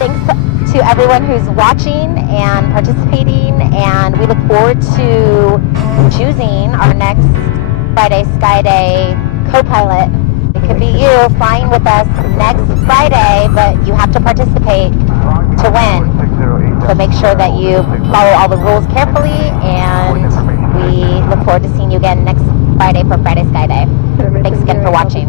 thanks to everyone who's watching and participating, and we look forward to choosing our next Friday Skyday co-pilot. It could be you flying with us next Friday, but you have to participate to win. So make sure that you follow all the rules carefully, and we look forward to seeing you again next Friday for Friday Skyday. Thanks again for watching.